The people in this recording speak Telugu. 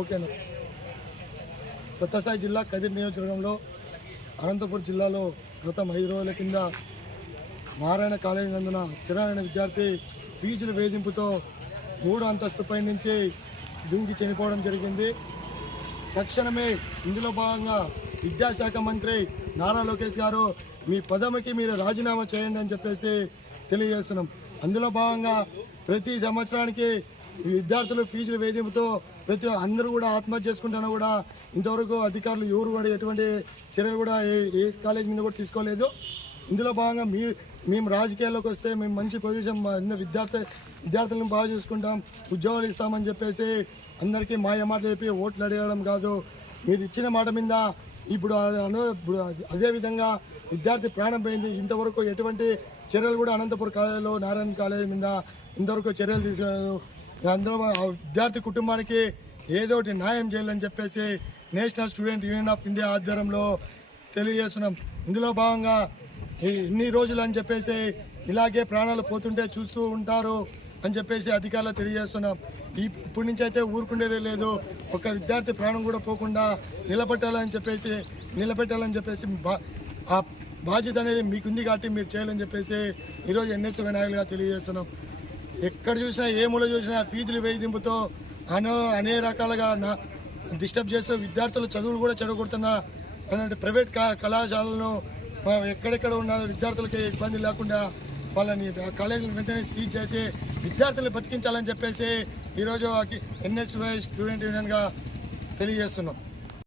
ఓకేనా. సత్యసాయి జిల్లా కదిరి నియోజకవర్గంలో అనంతపురం జిల్లాలో గత 5 రోజుల కింద నారాయణ కాలేజీ నందున చిరాయణ విద్యార్థి ఫీజుల వేధింపుతో 3వ అంతస్తుపై నుంచి దుంకి చనిపోవడం జరిగింది. తక్షణమే ఇందులో భాగంగా విద్యాశాఖ మంత్రి నారా లోకేష్ గారు మీ పదవికి మీరు రాజీనామా చేయండి అని చెప్పేసి తెలియజేస్తున్నాం. అందులో భాగంగా ప్రతి సంవత్సరానికి విద్యార్థులు ఫీజుల వేధింపుతో అందరూ కూడా ఆత్మహత్య చేసుకుంటున్నా కూడా ఇంతవరకు అధికారులు ఎవరు కూడా ఎటువంటి చర్యలు కూడా ఏ కాలేజ్ మీద కూడా తీసుకోలేదు. ఇందులో భాగంగా మేము రాజకీయాల్లోకి వస్తే మేము మంచి పొజిషన్ విద్యార్థులను బాగా చూసుకుంటాం, ఉద్యోగాలు ఇస్తామని చెప్పేసి అందరికీ మాయమాటలు చెప్పి ఓట్లు అడగడం కాదు. మీరు ఇచ్చిన మాట మీద ఇప్పుడు అదేవిధంగా విద్యార్థి ప్రాణం పోయింది. ఇంతవరకు ఎటువంటి చర్యలు కూడా అనంతపురం కాలేజీలో నారాయణ కాలేజీ మీద ఇంతవరకు చర్యలు తీసుకోలేదు. అందరూ విద్యార్థి కుటుంబానికి ఏదో ఒకటి న్యాయం చేయాలని చెప్పేసి national student union of India ఆధ్వర్యంలో తెలియజేస్తున్నాం. ఇందులో భాగంగా ఇన్ని రోజులు అని చెప్పేసి ఇలాగే ప్రాణాలు పోతుంటే చూస్తూ ఉంటారు అని చెప్పేసి అధికారులు తెలియజేస్తున్నాం. ఇప్పటి నుంచి అయితే ఊరుకుండేదే లేదు. ఒక విద్యార్థి ప్రాణం కూడా పోకుండా నిలబెట్టాలని చెప్పేసి ఆ బాధ్యత అనేది మీకుంది కాబట్టి మీరు చేయాలని చెప్పేసి ఈరోజు ఎన్ఎస్యు నాయకులుగా తెలియజేస్తున్నాం. ఎక్కడ చూసినా ఏ మూల చూసినా ఫీజులు వేధింపుతో అనేక రకాలుగా డిస్టర్బ్ చేస్తూ విద్యార్థులు చదువులు కూడా చెడగొడుతున్న ప్రైవేట్ కళాశాలను ఎక్కడెక్కడ ఉన్న విద్యార్థులకి ఇబ్బంది లేకుండా వాళ్ళని కాలేజీలు వెంటనే సీజ్ చేసి విద్యార్థులను బతికించాలని చెప్పేసి ఈరోజు ఎన్ఎస్వై స్టూడెంట్ యూనియన్గా తెలియజేస్తున్నాం.